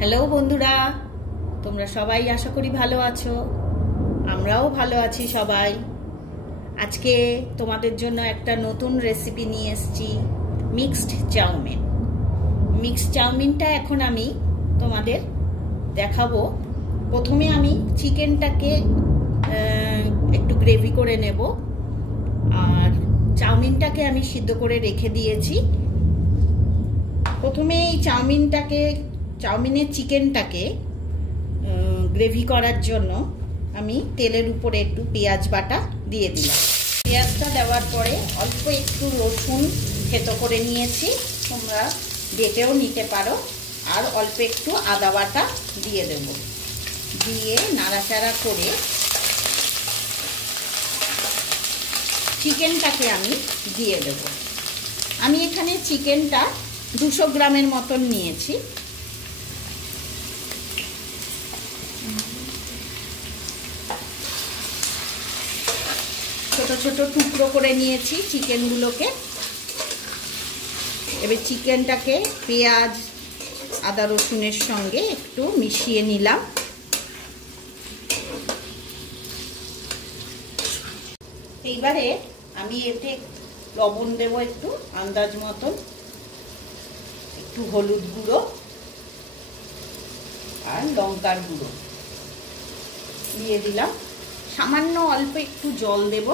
Hello বন্ধুরা, তোমরা সবাই আশা করি ভালো আছো। আমরাও ভালো আছি সবাই। আজকে তোমাদের জন্য একটা নতুন রেসিপি নিয়ে এসেছি, মিক্সড চাউমিন। মিক্সড চাউমিনটা এখন আমি তোমাদের দেখাবো। প্রথমে আমি চিকেনটাকে একটু গ্রেভি করে নেব, আর চাউমিনটাকে আমি সিদ্ধ করে রেখে দিয়েছি। প্রথমে এই চাউমিনের চিকেনটাকে গ্রেভি করার জন্য আমি তেলের উপরে একটু পেঁয়াজ বাটা দিয়ে দিলাম। পেঁয়াজটা দেওয়ার পরে অল্প একটু রসুন থেতো করে নিয়েছি, তোমরা বেটেও নিতে পারো, আর অল্প একটু আদা বাটা দিয়ে দেব। দিয়ে নাড়াচাড়া করে চিকেনটাকে আমি দিয়ে দেব। আমি এখানে চিকেনটা 200 গ্রামের মতন নিয়েছি। ছোট ছোট টুকরো করে নিয়েছি চিকেনগুলোকে। এবার চিকেনটাকে পেঁয়াজ আদা রসুনের সঙ্গে একটু মিশিয়ে নিলাম। এইবারে আমি এতে লবণ দেব একটু আন্দাজ মতন, একটু হলুদ গুঁড়ো আর লঙ্কার গুঁড়ো দিয়ে দিলাম। সামান্য অল্প একটু জল দেব,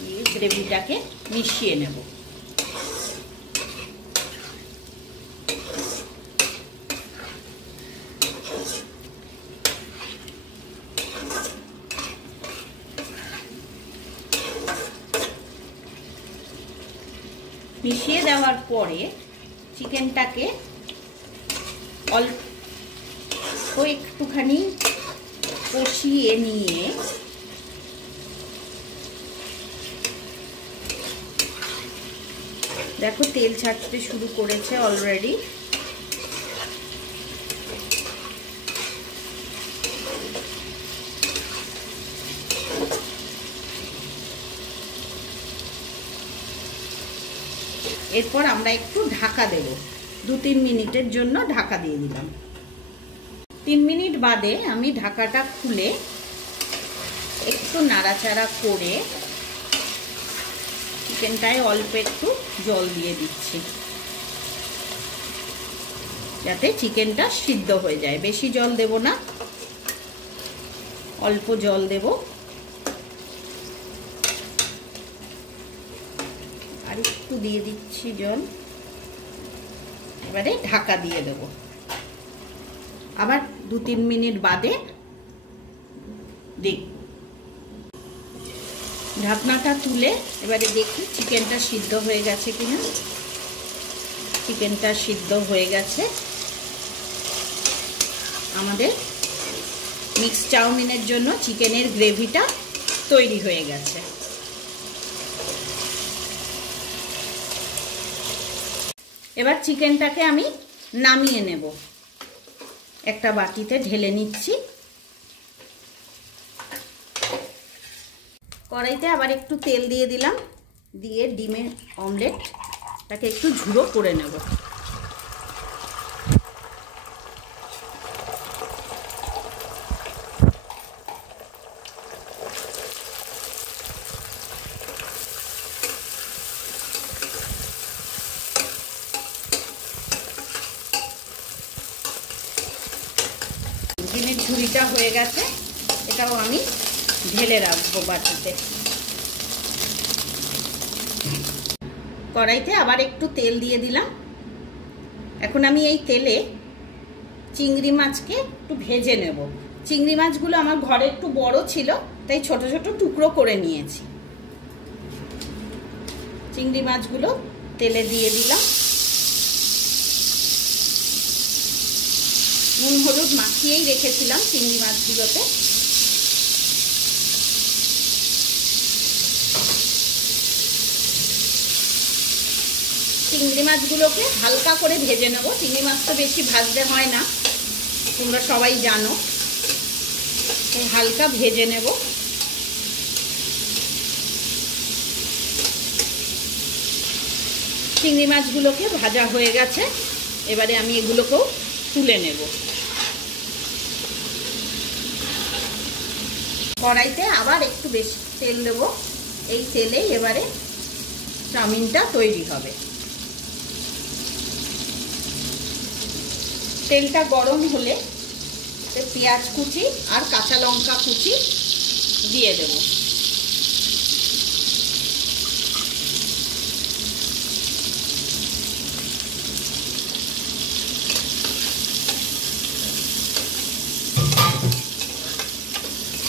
দিয়ে গ্রেভিটাকে মিশিয়ে নেব। মিশিয়ে দেওয়ার পরে চিকেনটাকে অল্প একটুখানি কষিয়ে নিয়ে দেখো তেল ছাড়তে শুরু করেছে অলরেডি। এরপর আমরা একটু ঢাকা দেব, 2-3 মিনিটের জন্য ঢাকা দিয়ে দিলাম। 3 মিনিট বাদে আমি ঢাকাটা খুলে একটু নাড়াচাড়া করে চিকেনটায় অল্প একটু জল দিয়ে দিচ্ছি, যাতে চিকেনটা সিদ্ধ হয়ে যায়। বেশি জল দেব না, অল্প জল দেব। আর একটু দিয়ে দিচ্ছি জল। এবারে ঢাকা দিয়ে দেব। আবার 2-3 মিনিট বাদে দেখি। ঢাকনাটা তুলে এবারে দেখি চিকেনটা সিদ্ধ হয়ে গেছে কিনা। চিকেনটা সিদ্ধ হয়ে গেছে। আমাদের মিক্সড চাউমিনের জন্য চিকেনের গ্রেভিটা তৈরি হয়ে গেছে। এবার চিকেনটাকে আমি নামিয়ে নেব, একটা বাটিতে ঢেলে নিচ্ছি। কড়াইতে আবার একটু তেল দিয়ে দিলাম, দিয়ে ডিমের অমলেটটাকে একটু ঝুড়ো করে নেব। ডিমের ঝুড়িটা হয়ে গেছে, এটাও আমি ঢেলে রাখবো বাটিতে। কড়াইতে আবার একটু তেল দিয়ে দিলাম। এখন আমি এই তেলে চিংড়ি মাছকে একটু ভেজে নেব। চিংড়ি মাছগুলো আমার ঘরে একটু বড় ছিল, তাই ছোট ছোট টুকরো করে নিয়েছি। চিংড়ি মাছগুলো তেলে দিয়ে দিলাম। নুন হলুদ মাখিয়েই রেখেছিলাম চিংড়ি মাছগুলোতে। চিংড়ি মাছগুলোকে হালকা করে ভেজে নেব। চিংড়ি মাছ তো বেশি ভাজতে হয় না, তোমরা সবাই জানো। হালকা ভেজে নেব। চিংড়ি মাছগুলোকে ভাজা হয়ে গেছে, এবারে আমি এগুলোকেও তুলে নেব। কড়াইতে আবার একটু বেশি তেল দেব, এই তেলেই এবারে চাউমিনটা তৈরি হবে। তেলটা গরম হলে পেঁয়াজ কুচি আর কাঁচা লঙ্কা কুচি দিয়ে দেব।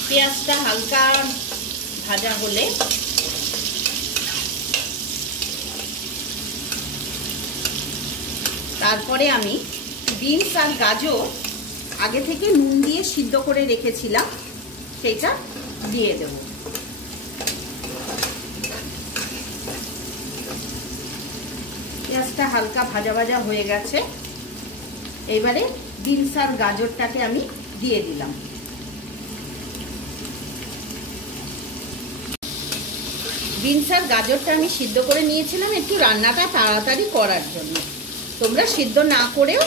পেঁয়াজটা হালকা ভাজা হলে তারপরে আমি বিনস আর গাজর আগে থেকে নুন দিয়ে সিদ্ধ করে রেখেছিলাম, সেটা দিয়ে দেব। পেঁয়াজটা হালকা ভাজা ভাজা হয়ে গেছে, এবারে বিনস আর গাজরটাকে আমি দিয়ে দিলাম। বিনস আর গাজরটা আমি সিদ্ধ করে নিয়েছিলাম একটু রান্নাটা তাড়াতাড়ি করার জন্য। তোমরা সিদ্ধ না করেও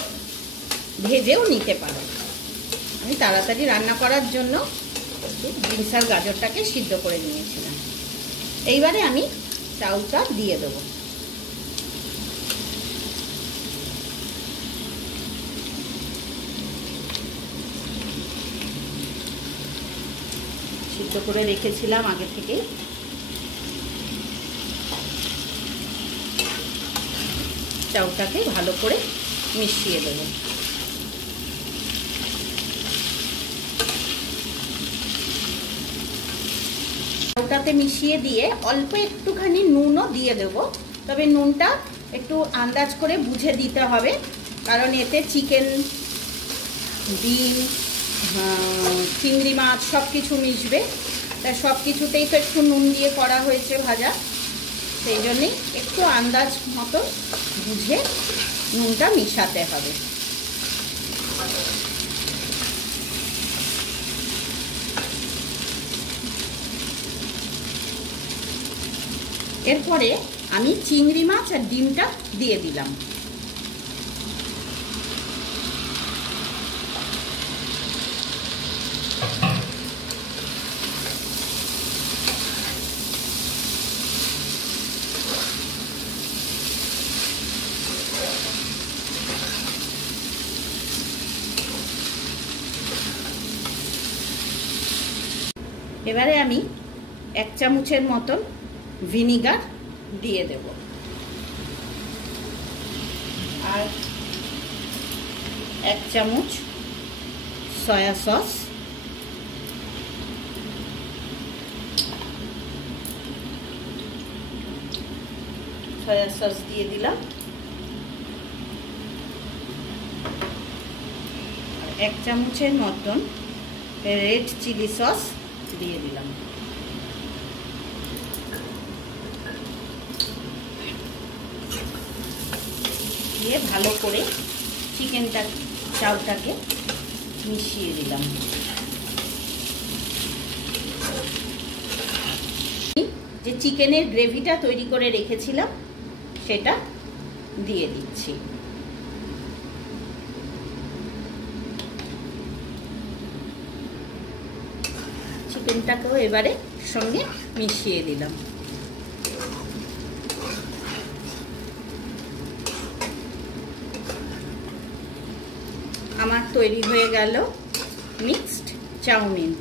ভেজেও নিতে পারো। আমি তাড়াতাড়ি রান্না করার জন্য একটু বিনস আর গাজরটাকে সিদ্ধ করে নিয়েছিলাম। এইবারে আমি চাউলটা দিয়ে দেবো। সিদ্ধ করে রেখেছিলাম আগে থেকে। চাউলটাকে ভালো করে মিশিয়ে দেব। চাউলটাতে মিশিয়ে দিয়ে অল্প একটুখানি নুনও দিয়ে দেব, তবে নুনটা একটু আন্দাজ করে বুঝে দিতে হবে, কারণ এতে চিকেন, ডিম, চিংড়ি মাছ সব কিছু মিশবে, তাই সব কিছুতেই তো একটু নুন দিয়ে করা হয়েছে ভাজা, সেই জন্যই একটু আন্দাজ মতো বুঝে নুনটা মিশাতে হবে। এরপরে আমি চিংড়ি মাছ আর ডিমটা দিয়ে দিলাম। এবারে আমি 1 চামচের মতন ভিনিগার দিয়ে দেব, আর 1 চামচ সয়া সস, দিয়ে দিলাম, 1 চামচের মতন রেড চিলি সস দিয়ে দিলাম। দিয়ে ভালো করে চাউলটাকে মিশিয়ে দিলাম। যে চিকেনের গ্রেভিটা তৈরি করে রেখেছিলাম সেটা দিয়ে দিচ্ছি। চিকেনটাকেও এবারে সঙ্গে মিশিয়ে দিলাম। আমার তৈরি হয়ে গেল মিক্সড চাউমিন।